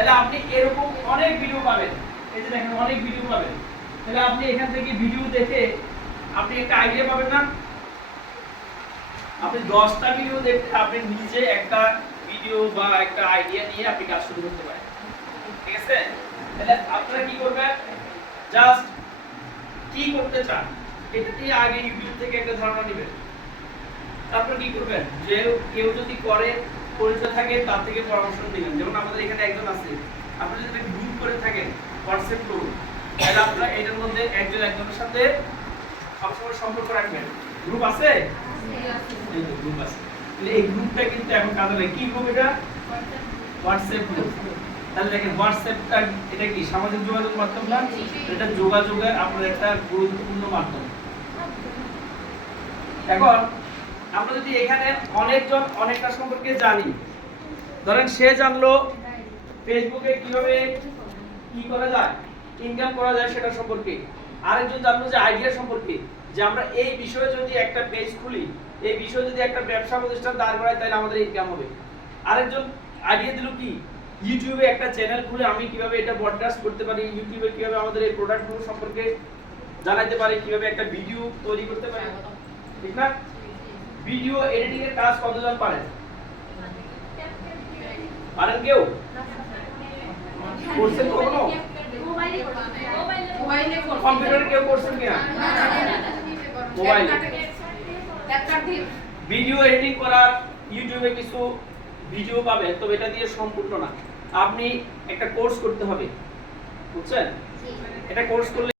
তাহলে আপনি এরকম অনেক ভিডিও পাবেন, এই যে দেখেন অনেক ভিডিও পাবেন। তাহলে আপনি এখান থেকে ভিডিও দেখে আপনি একটা আইডিয়া পাবেন না? আপনি 10টা ভিডিও দেখে আপনি নিজে একটা ভিডিও বা একটা আইডিয়া নিয়ে আপনি কাজ শুরু করতে পারেন। ঠিক আছে? তাহলে আপনারা কি করবেন, জাস্ট কি করতে চান এটা দিয়ে আগে ইউটিউব থেকে একটা ধারণা নেবেন। তারপর কি করবেন, যে কেউ যদি করে পরিচয় থাকে তার থেকে পরামর্শ নেবেন। যেমন আমাদের এখানে একজন আছে, আপনি যদি একটা গ্রুপ করে থাকেন হোয়াটসঅ্যাপ গ্রুপ, তাহলে আপনারা এটার মধ্যে একজন একজনের সাথে সবসময় সম্পর্ক রাখবেন। গ্রুপ আছে? এই তো গ্রুপ আছে। তাহলে এই গ্রুপটা কিন্তু এখন কাজে লাগে। কি গ্রুপ এটা? WhatsApp group. তাহলে দেখেন হোয়াটসঅ্যাপটা এটা কি সামাজিক যোগাযোগ মাধ্যম না? এটা যোগাযোগের আপনার একটা গুরুত্বপূর্ণ মাধ্যম। এখন আমরা যদি এখানে অনেকজন অনেকটা সম্পর্কে জানি, ধরেন সে জানলো ফেসবুকে কিভাবে কি করা যায়, ইনকাম করা যায় সেটা সম্পর্কে, আরেকজন জানলো যে আইডিয়া সম্পর্কে, যে আমরা এই বিষয়ে যদি একটা পেজ খুলি, এই বিষয়ে যদি একটা ব্যবসা প্রতিষ্ঠান দাঁড় করাই তাহলে আমাদের ইনকাম হবে। আরেকজন আইডিয়া দিল কি ইউটিউবে একটা চ্যানেল খুলে আমি কিভাবে এটা ব্রডকাস্ট করতে পারি, ইউটিউবে কিভাবে আমাদের এই প্রোডাক্টগুলো সম্পর্কে জানাতে পারি, কিভাবে একটা ভিডিও তৈরি করতে পারি। ঠিক না? ভিডিও এডিটিং এর কাজ কতজন পারেন? পারেন কেউ? করছেন কখনো? কম্পিউটারে কেউ করছেন কিনা? মোবাইলে ভিডিও এডিটিং করার ইউটিউবে কিছু ভিডিও পাবেন, তবে এটা দিয়ে সম্পূর্ণ না। আপনি একটা কোর্স করতে হবে, বুঝছেন? এটা কোর্স করলে